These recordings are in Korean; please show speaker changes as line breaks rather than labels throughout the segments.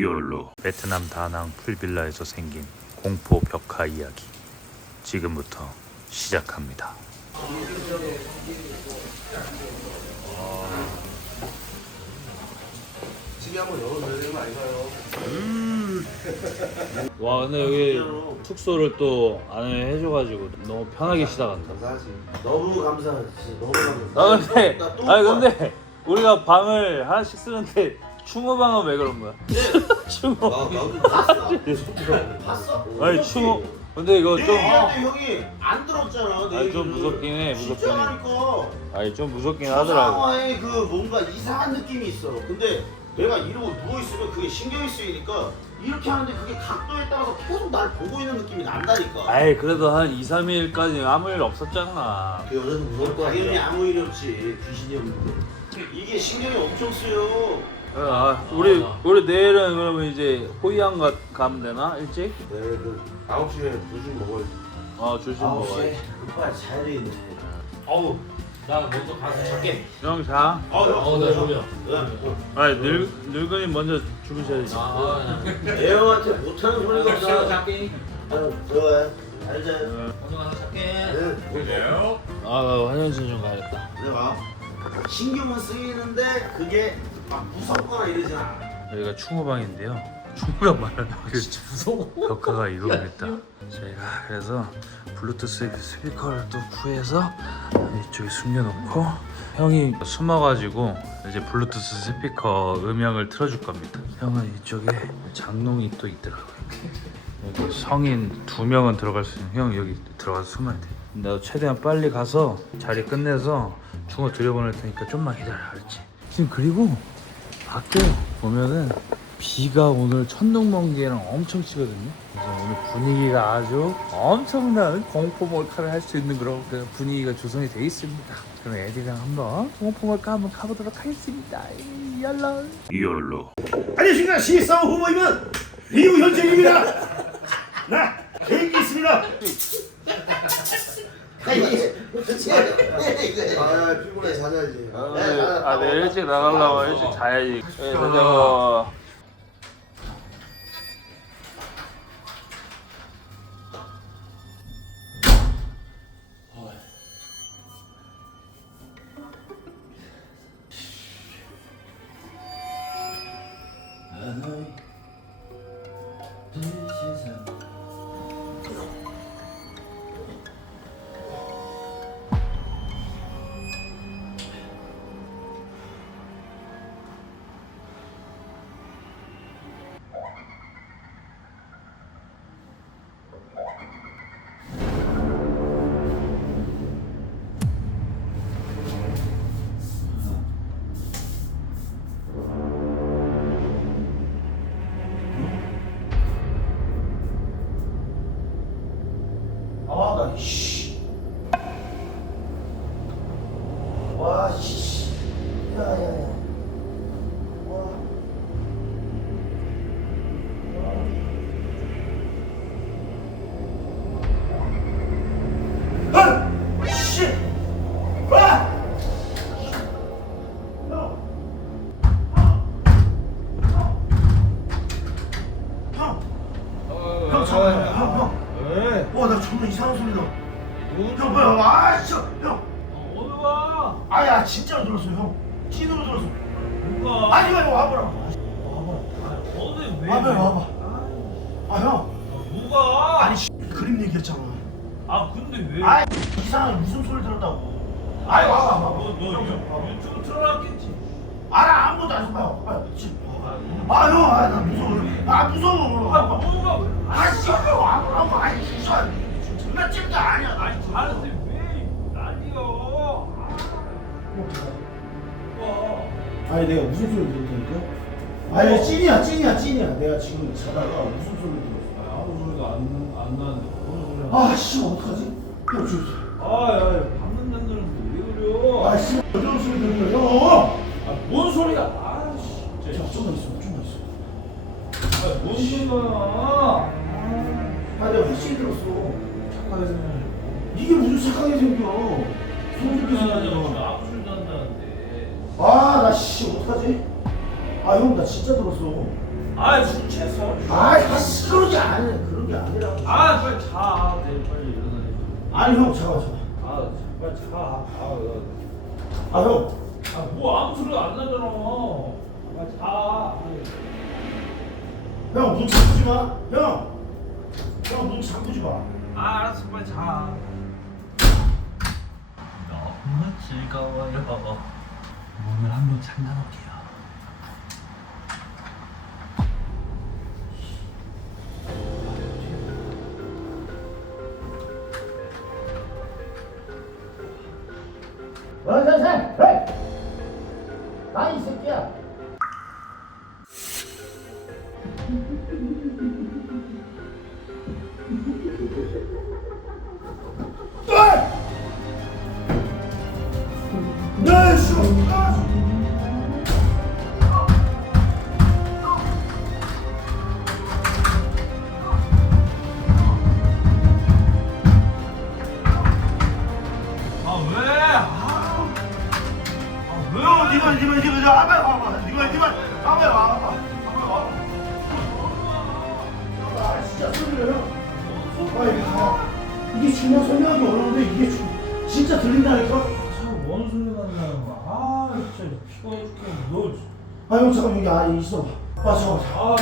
이얼로 베트남 다낭 풀빌라에서 생긴 공포 벽화 이야기 지금부터 시작합니다.
아닌가요?
와 근데 여기 숙소를 또 안에 해줘가지고 너무 편하게 쉬다 간다.
감사하지. 너무 감사하지. 너무 감사하지.
아 근데
나또
아니 근데 우리가 방을 하나씩 쓰는데 충무방은 왜 그런 거야?
나 나도 봤어. 봤어?
아니 충무 근데 이거
내
좀
얘기한테 형이 안 들었잖아. 내
아니 좀
얘기를.
무섭긴 해 무섭긴
진짜
해
하니까.
아니 좀 무섭긴 하더라고
상황에 그 뭔가 이상한 느낌이 있어. 근데 내가 이러고 누워 있으면 그게 신경이 쓰이니까 이렇게 하는데 그게 각도에 따라서 계속 날 보고 있는 느낌이 난다니까.
아이 그래도 한 2, 3일까지 아무 일 없었잖아
그 여자는 무서울 거 당연히 아무 일이 없지. 귀신이 없는데. 이게 신경이 엄청 쓰여.
아, 우리 우리 내일은 그러면 이제 호이안 가, 가면 되나 일찍?
네, 그 9시에 조식 먹어야지.
어 조심 먹어야지
오빠 잘 되겠네.
어우 나 먼저 가서 잘게
형 자.
아,
어, 네, 그럼요.
아니 늙 늙은이 먼저 주무셔야지.
아
애형한테 못하는 소리가
먼저
없어.
잘게
아, 들어가요. 잘 자요.
어,
먼저 가서 잘게
네.
그래요?
아 나 화장실 좀 가야겠다.
내가 신경은 쓰이는데 그게 막 무섭거나 이러진 않아.
여기가 충무방인데요. 충무랑 말하는 그
진짜 무서워
벽화가 이겁니다. 저희가 그래서 블루투스 스피커를 또 구해서 이쪽에 숨겨놓고 형이 숨어가지고 이제 블루투스 스피커 음향을 틀어줄 겁니다. 형은 이쪽에 장롱이 또 있더라고요. 여기 성인 두 명은 들어갈 수 있는 형 여기 들어가서 숨어야 돼. 내가 최대한 빨리 가서 자리 끝내서 중어 들여보낼 테니까 좀만 기다려, 알지? 지금 그리고 밖에 보면은 비가 오늘 천둥 번개랑 엄청 치거든요. 그래서 오늘 분위기가 아주 엄청난 공포 몰카를 할 수 있는 그런 그런 분위기가 조성이 돼 있습니다. 그럼 애들이랑 한번 공포 몰카 한번 가보도록 하겠습니다. 열로.
이얼로
안녕하십니까 시싸움 후보이면 리우현정입니다 나 개인기 있습니다
아니, 그치? 이거. 아, 피곤해 자자지.
아, 내일 일찍 나가려고 일찍 자야지. 그래서
가?
아야, 진짜로 들었어, 형. 찐으로 들었어.
누가?
아니, 이거 와봐라.
어디 왜?
와봐, 와봐. 아, 형.
누가?
아니, 씨, 그림 얘기했잖아.
아 근데 왜?
아, 이상한 무슨 소리 들었다고. 아니, 와봐, 와봐.
너, 너
형, 형, 와봐.
유튜브 틀어놨겠지?
아, 나 아무것도 안 했어. 아, 미친. 아, 형, 아, 나 무서워. 아, 무서워.
아 뭐가 왜?
아, 씨, 아, 아니 내가 무슨 소리 들었다니까? 아니 찐이야 찐이야 찐이야 내가 지금 자다가 무슨 소리 들었어
아무 소리도 안, 안 나는데 무슨 소리야?
아씨 어떡하지? 형 저,
아, 야, 야, 방금 남들은 왜 그려? 아,
아씨 어떤 소리 들려 형!
뭔 소리야? 아, 씨, 진짜.
자 좀만 있어 좀만 있어
아, 뭔 소리야?
아 내가 확실히 들었어 생각해 이게 무슨 착하게 생겨 소름
아, 야,
끼쳐
아무 소리도 안 나는데.
아 나 씨 어떡하지? 아 형 나 진짜 들었어
아, 술 취했어.
아이 다시 그런 게 아니야 그런 게 아니라
아, 빨리 자. 내일 빨리 일어나야지.
아니 형 잠깐 잠깐
아, 빨리 자. 아, 나-
아 형
아, 뭐 아무 소리가 안 나잖아. 빨리 자.
형, 눈 잠그지 마. 형, 형, 눈 잠그지 마.
아, 알았어. 빨리 자.
너무 즐거워요. 문을 한번.
어, 자, 자, 헤이! 다, 이게 정말 설명하기 어려운데 이게 주, 진짜 들린다니까?
뭔 소리 난다는 거야? 아, 진짜 피곤해 죽겠네. 너.
아, 형, 잠깐 여기 안에 있어. 아, 잠깐.
아,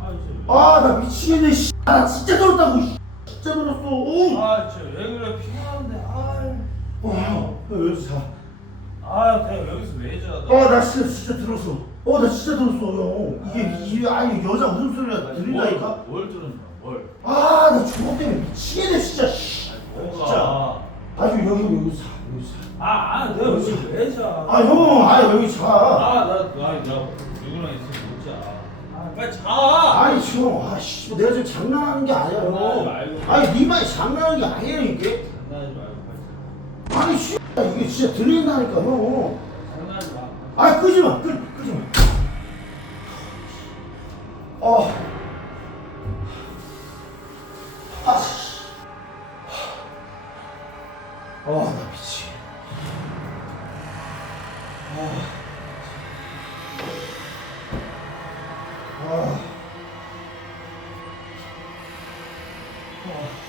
아, 진짜.
아, 나 미치겠네, 씨. 아, 나 진짜 들었다고, 씨. 진짜 들었어. 오!
아, 진짜 왜 그래? 피곤한데. 아.
어, 형, 형, 여기서 자.
아, 내가 여기서 왜 자?
어, 나 진짜, 진짜 들었어. 어, 나 진짜 들었어, 형. 이게, 이게, 아니, 여자 웃음소리가 들린다니까?
뭘 들었나? 뭘?
아, 나 저것 때문에 미치겠네, 진짜, 씨.
뭐가?
아주 여기, 여기 자.
아, 아, 내가 여기서 왜 자?
아, 형, 아, 여기 자.
아, 나, 나, 나 누구랑 있으면 못 자. 아, 빨리 자.
아니, 형, 아, 씨. 내가 지금 장난하는 게 아니야,
장난하지
형.
말고.
아니, 네 말이 장난하는 게 아니야, 이게.
장난하지 말고 빨리 자.
아니, 씨. 이게 진짜 들린다니까, 형.
장난하지 마.
아, 끄지 마, 끄, 끄지 마. 어. 아, 씨. 아, 나 미치. 아. 아. 아!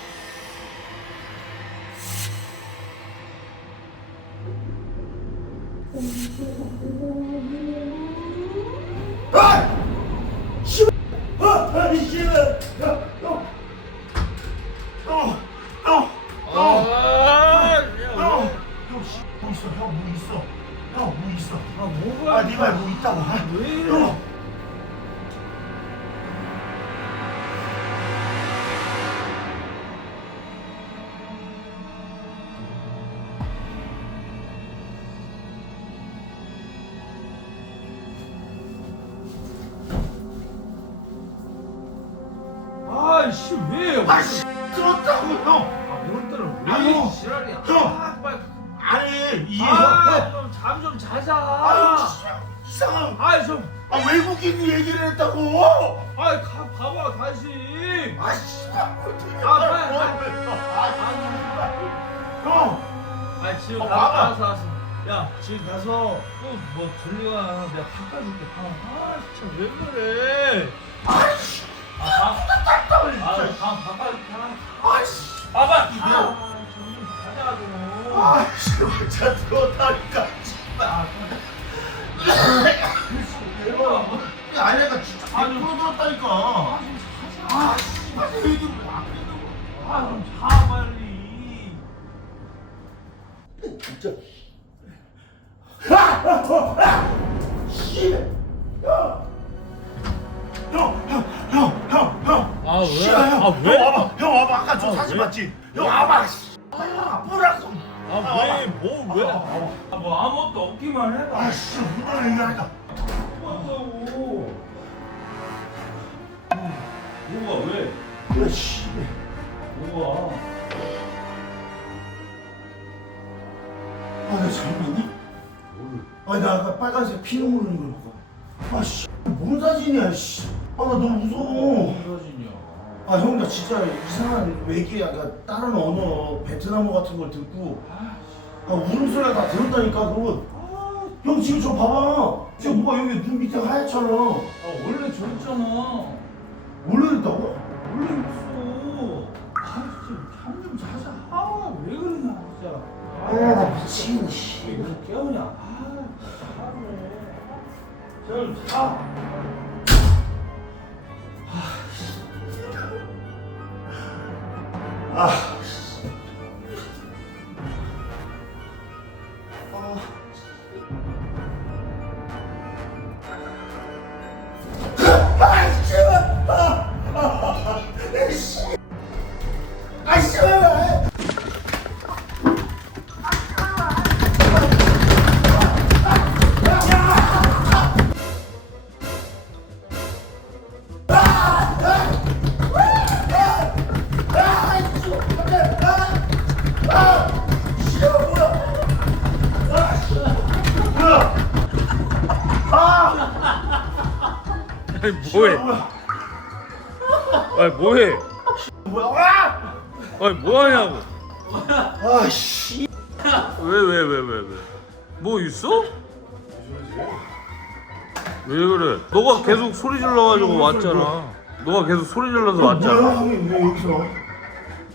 뭐 있어? 형, 뭐 있어?
아, 뭐가?
아, 네가 뭐 있다고. 아,
왜 이래?
형!
아이씨, 왜?
아, 씨! 들었다고, 형!
아, 이럴 때는
아,
왜
형.
지랄이야?
형.
아, 빨리.
아니, 이게
아,
형!
좀 잠 좀 자자.
아유, 씨, 이상한.
아이, 좀.
아, 외국인 얘기를 했다고!
아이, 가, 봐봐, 다시.
아, 씨발!
아, 빨리, 빨리.
아, 형!
아, 지금
어,
가,
와봐.
알았어, 알았어. 야, 지금 가서 또뭐 졸리거나 내가 바꿔줄게. 아, 진짜 왜 그래?
아이씨!
아, 방, 아, 방 바꿔줄게. 하나.
아이씨!
봐봐. 아, 좀 가자 좀.
아이씨, 진짜 들었다니까.
아,
대박. 아니야, 진짜. 100% 들었다니까. 아, 씨발, 왜안
아, 좀 자, 빨리.
진짜. 아! 아! 어! 아! 씨! 형! 형! 형! 형! 형! 형!
아, 왜?
씨발, 형!
아, 왜?
형 와봐! 형 와봐! 아까 저
아,
사진
왜?
봤지? 형 와봐! 씨. 아, 뭐라고!
아, 왜? 뭐, 왜? 아, 뭐 아무것도 없기만 해봐.
아, 씨, 누나가 얘기하니까.
뭐하고? 뭐가 왜? 뭐가?
아, 나 잘못했니? 아니, 나 아까 빨간색 피눈 흐르는 걸 보고. 아, 씨. 뭔 사진이야, 씨. 아, 나 너무 무서워.
무슨 사진이야?
아, 형, 나 진짜 이상한 외계, 그러니까 다른 언어, 베트남어 같은 걸 듣고, 아, 울음소리가 다 들었다니까, 그거.
아,
형 지금 저 봐봐. 지금 뭐가 여기 눈 밑에 하얗잖아.
아 원래 저랬잖아
원래 있다고?
원래 있어 아 진짜 잠 좀 자자 아왜 그러냐 진짜
아 나 미치겠네 씨.
왜 이렇게 깨우냐 아 참네 저자
아.
뭐해? 아니 뭐해?
뭐야? 아!
뭐하냐고?
아 씨.
왜 왜 왜 왜 왜? 뭐 있어? 왜 그래? 너가 계속 소리 질러가지고 왔잖아. 너가 계속 소리 질러서 왔잖아.
형이 왜 여기서?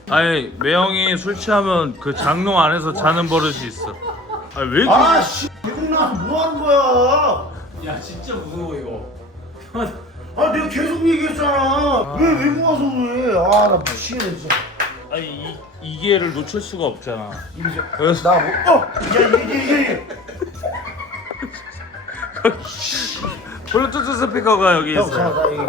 아니 매형이 술 취하면 그 장롱 안에서 자는 버릇이 있어. 아니 왜 이렇게?
아 씨. 계속 나와서 뭐 하는 거야?
야 진짜 무서워 이거
아 내가 계속 얘기했잖아. 왜 외국 와서 그래? 아나 미치겠네 진짜.
아니 이, 이 기회를 놓칠 수가 없잖아.
이러지.
그래서
나 뭐? 어. 야 이게 이게 이게.
블루투스 스피커가 여기
형,
있어.
자, 나 이게.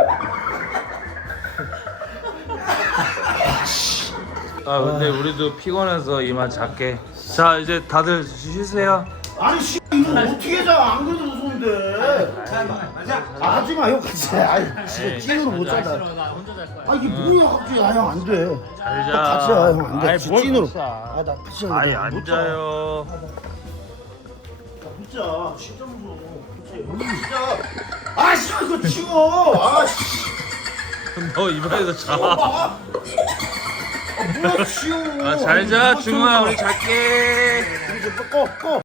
아 근데 우리도 피곤해서 이만 잘게. 자 이제 다들 쉬세요.
아니 씨 이거 어떻게 자? 안 그래도 무서 아, 하지 마, 형 같이. 자. 아이, 진짜
에이,
찐으로 못
자,
잔다.
나 혼자 잘 거야
아 이게 뭐야 갑자기? 아형 안 돼.
잘 자.
같이 자, 형안 돼.
아이,
진짜
뭘
찐으로.
못 자.
아나 같이 자.
아니 못안
자. 못 자. 진짜 무서워. 여기 진짜. 아 씨발 이거 치워. 아 씨.
너 이번에도 자.
아, 아 뭐야 치워.
아, 잘 자,
치워.
우리 잘게.
꺼 꺼.